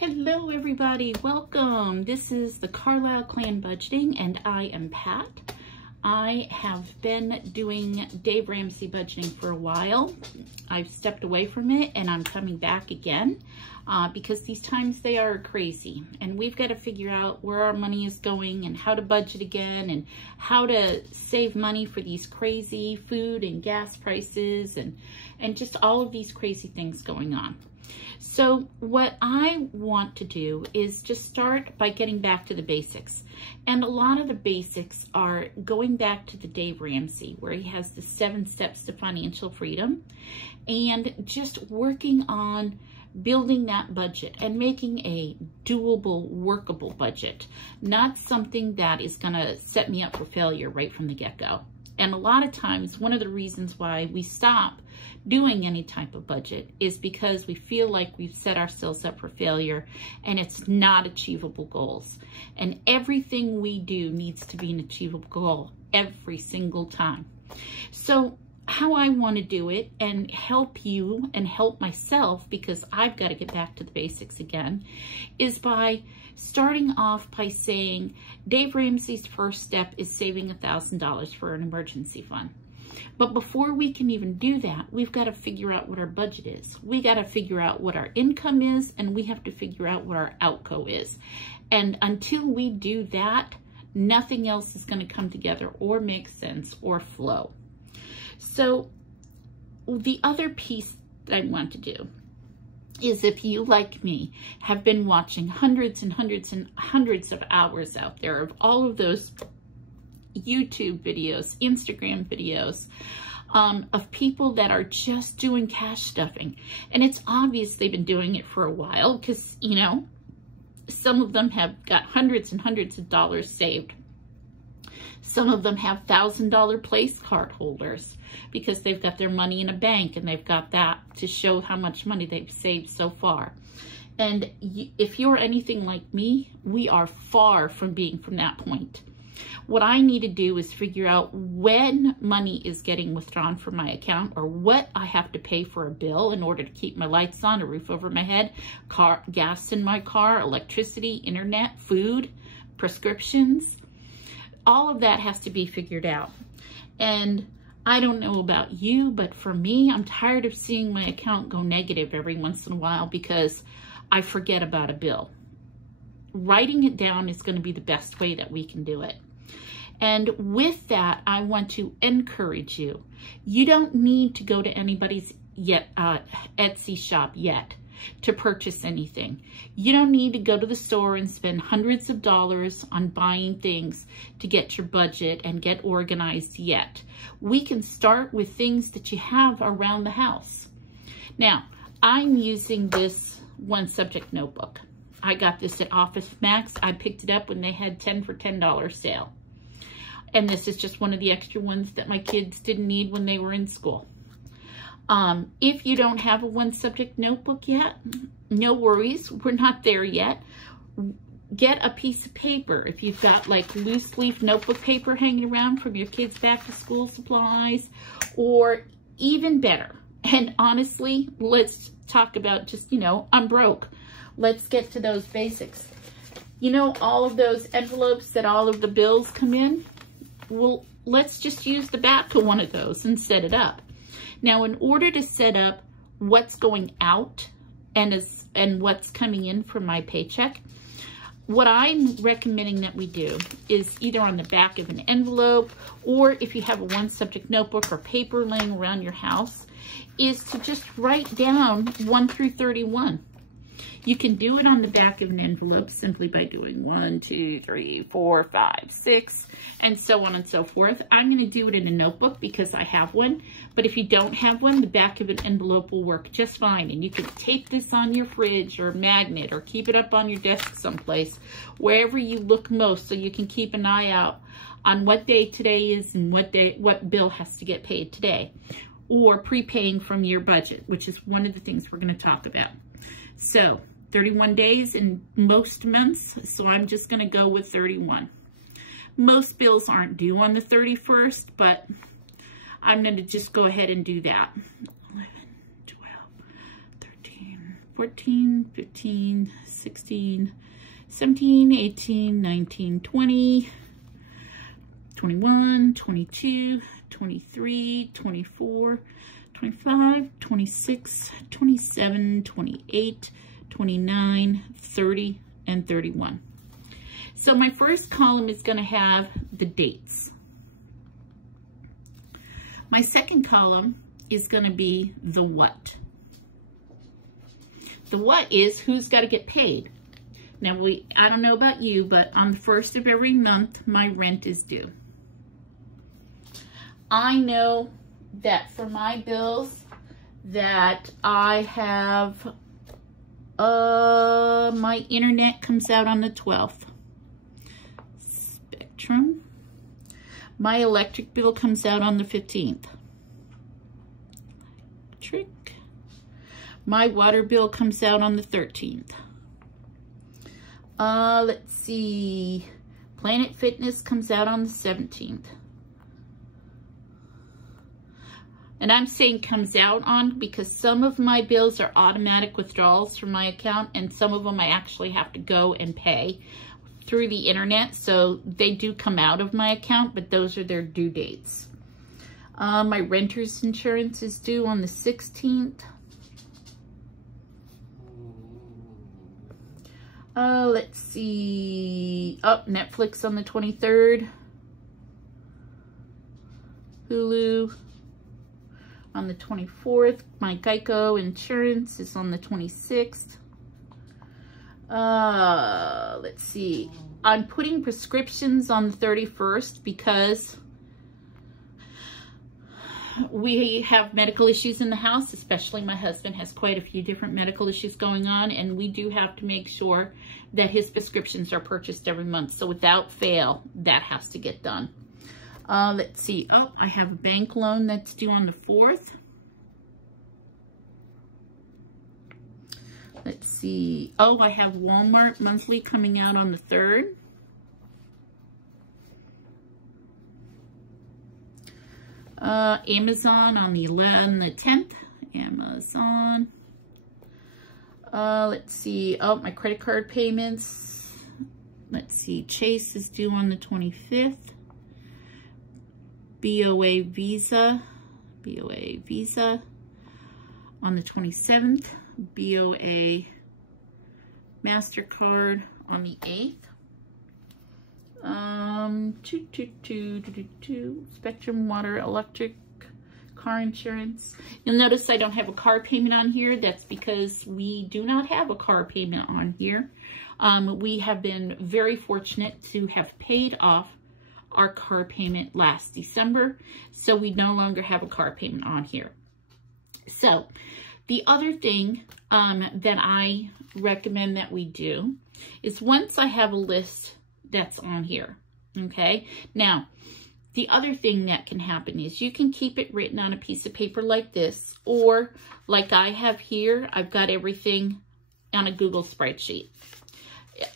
Hello everybody, welcome. This is the Carlisle Clan Budgeting and I am Pat. I have been doing Dave Ramsey budgeting for a while. I've stepped away from it and I'm coming back again because these times they are crazy and we've got to figure out where our money is going and how to budget again and how to save money for these crazy food and gas prices and just all of these crazy things going on. So what I want to do is just start by getting back to the basics. And a lot of the basics are going back to the Dave Ramsey, where he has the 7 steps to financial freedom, and just working on building that budget and making a doable, workable budget, not something that is going to set me up for failure right from the get-go. And a lot of times, one of the reasons why we stop doing any type of budget is because we feel like we've set ourselves up for failure and it's not achievable goals. And everything we do needs to be an achievable goal every single time. So how I want to do it and help you and help myself, because I've got to get back to the basics again, is by starting off by saying Dave Ramsey's first step is saving $1,000 for an emergency fund. But before we can even do that, we've got to figure out what our budget is. We got to figure out what our income is, and we have to figure out what our outgo is. And until we do that, nothing else is going to come together or make sense or flow. So the other piece that I want to do is, if you, like me, have been watching hundreds and hundreds and hundreds of hours out there of all of those YouTube videos, Instagram videos, of people that are just doing cash stuffing. And it's obvious they've been doing it for a while because, you know, some of them have got hundreds and hundreds of dollars saved. Some of them have $1,000 place card holders because they've got their money in a bank and they've got that to show how much money they've saved so far. And if you're anything like me, we are far from being from that point. What I need to do is figure out when money is getting withdrawn from my account or what I have to pay for a bill in order to keep my lights on, a roof over my head, gas in my car, electricity, internet, food, prescriptions. All of that has to be figured out. And I don't know about you, but for me, I'm tired of seeing my account go negative every once in a while because I forget about a bill. Writing it down is going to be the best way that we can do it. And with that, I want to encourage you. You don't need to go to anybody's Etsy shop yet to purchase anything. You don't need to go to the store and spend hundreds of dollars on buying things to get your budget and get organized yet. We can start with things that you have around the house. Now, I'm using this one subject notebook. I got this at Office Max. I picked it up when they had 10 for $10 sale. And this is just one of the extra ones that my kids didn't need when they were in school. If you don't have a one subject notebook yet, no worries, we're not there yet. Get a piece of paper. If you've got like loose leaf notebook paper hanging around from your kids' back to school supplies, or even better. And honestly, let's talk about just, you know, I'm broke. Let's get to those basics. You know, all of those envelopes that all of the bills come in? Well, let's just use the back of one of those and set it up. Now, in order to set up what's going out and what's coming in from my paycheck, what I'm recommending that we do is either on the back of an envelope, or if you have a one subject notebook or paper laying around your house, is to just write down 1 through 31. You can do it on the back of an envelope simply by doing 1, 2, 3, 4, 5, 6, and so on and so forth. I'm going to do it in a notebook because I have one, but if you don't have one, the back of an envelope will work just fine. And you can tape this on your fridge or magnet or keep it up on your desk someplace, wherever you look most, so you can keep an eye out on what day today is and what bill has to get paid today, or prepaying from your budget, which is one of the things we're going to talk about. So 31 days in most months, so I'm just going to go with 31. Most bills aren't due on the 31st, but I'm going to just go ahead and do that. 11, 12, 13, 14, 15, 16, 17, 18, 19, 20, 21, 22, 23, 24, 25, 26, 27, 28, 29, 30, and 31. So my first column is going to have the dates. My second column is going to be the what. The what is who's got to get paid. Now, I don't know about you, but on the first of every month, my rent is due. I know that for my bills that I have, my internet comes out on the 12th. Spectrum. My electric bill comes out on the 15th. Electric. My water bill comes out on the 13th. Let's see. Planet Fitness comes out on the 17th. And I'm saying comes out on because some of my bills are automatic withdrawals from my account, and some of them I actually have to go and pay through the internet. So they do come out of my account, but those are their due dates. My renter's insurance is due on the 16th. Let's see. Oh, Netflix on the 23rd. Hulu on the 24th. My Geico insurance is on the 26th. Let's see. I'm putting prescriptions on the 31st because we have medical issues in the house, especially my husband has quite a few different medical issues going on, and we do have to make sure that his prescriptions are purchased every month. So without fail, that has to get done. Let's see. Oh, I have a bank loan that's due on the 4th. Let's see. Oh, I have Walmart monthly coming out on the 3rd. Amazon on the 10th. Amazon. Let's see. Oh, my credit card payments. Let's see. Chase is due on the 25th. BOA Visa on the 27th. BOA MasterCard on the 8th. Spectrum Water, Electric, car insurance. You'll notice I don't have a car payment on here. That's because we do not have a car payment on here. We have been very fortunate to have paid off our car payment last December, so we no longer have a car payment on here. So the other thing that I recommend that we do is once I have a list that's on here, okay? Now, the other thing that can happen is you can keep it written on a piece of paper like this, or like I have here, I've got everything on a Google spreadsheet.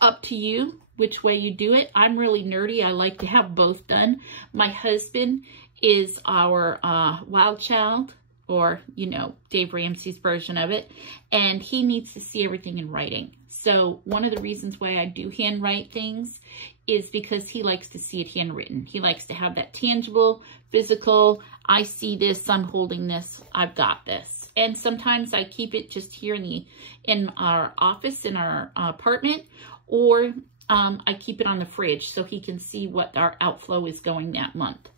Up to you which way you do it. I'm really nerdy. I like to have both done. My husband is our wild child, or, you know, Dave Ramsey's version of it, and he needs to see everything in writing. So one of the reasons why I do handwrite things is because he likes to see it handwritten. He likes to have that tangible, physical, I see this, I'm holding this, I've got this. And sometimes I keep it just here in our office, in our apartment, or I keep it on the fridge so he can see what our outflow is going that month.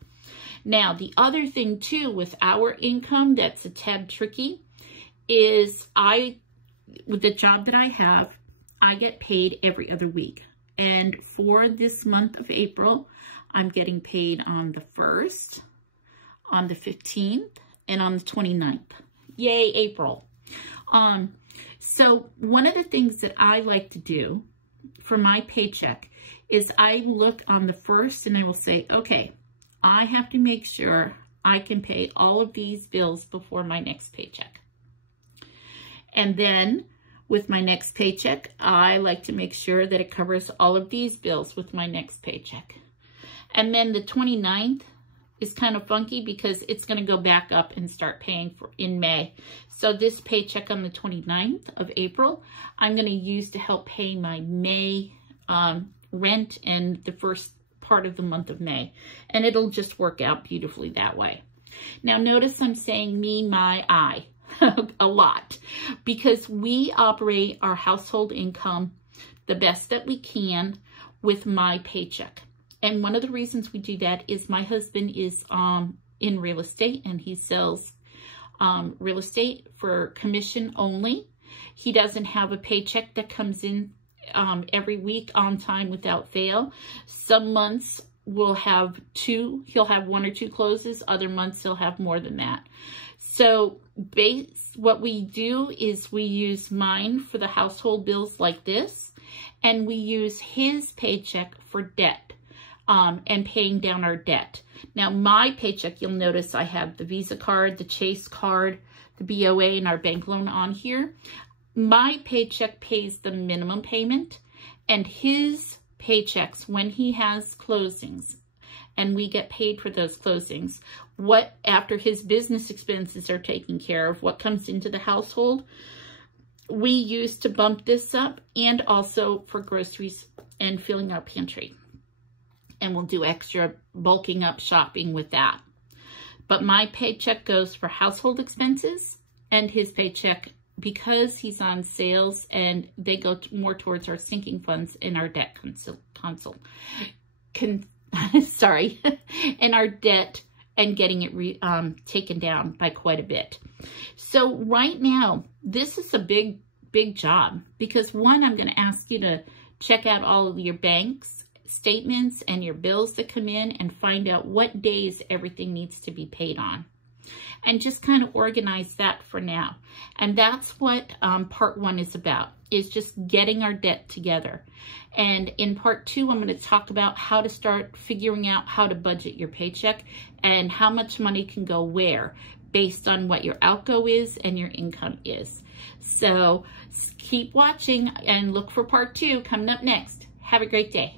Now, the other thing too with our income that's a tad tricky is with the job that I have, I get paid every other week. And for this month of April, I'm getting paid on the 1st, on the 15th, and on the 29th. Yay, April. So one of the things that I like to do for my paycheck is I look on the 1st and I will say, okay, I have to make sure I can pay all of these bills before my next paycheck. And then with my next paycheck, I like to make sure that it covers all of these bills with my next paycheck. And then the 29th, is kind of funky because it's going to go back up and start paying for in May. So this paycheck on the 29th of April, I'm going to use to help pay my May rent and the first part of the month of May. And it'll just work out beautifully that way. Now notice I'm saying me, my, I a lot because we operate our household income the best that we can with my paycheck. And one of the reasons we do that is my husband is in real estate and he sells real estate for commission only. He doesn't have a paycheck that comes in every week on time without fail. Some months will have he'll have 1 or 2 closes. Other months he'll have more than that. So what we do is we use mine for the household bills like this, and we use his paycheck for debt. And paying down our debt. Now, my paycheck, you'll notice I have the Visa card, the Chase card, the BOA, and our bank loan on here. My paycheck pays the minimum payment, and his paychecks, when he has closings, and we get paid for those closings, after his business expenses are taken care of, what comes into the household, we use to bump this up, and also for groceries and filling our pantry. And we'll do extra bulking up shopping with that. But my paycheck goes for household expenses, and his paycheck, because he's on sales, and they go more towards our sinking funds in our debt and our debt and getting it taken down by quite a bit. So right now, this is a big job because one, I'm going to ask you to check out all of your banks statements and your bills that come in and find out what days everything needs to be paid on. And just kind of organize that for now. And that's what part 1 is about, is just getting our debt together. And in part 2, I'm going to talk about how to start figuring out how to budget your paycheck and how much money can go where based on what your outgo is and your income is. So keep watching and look for part 2 coming up next. Have a great day.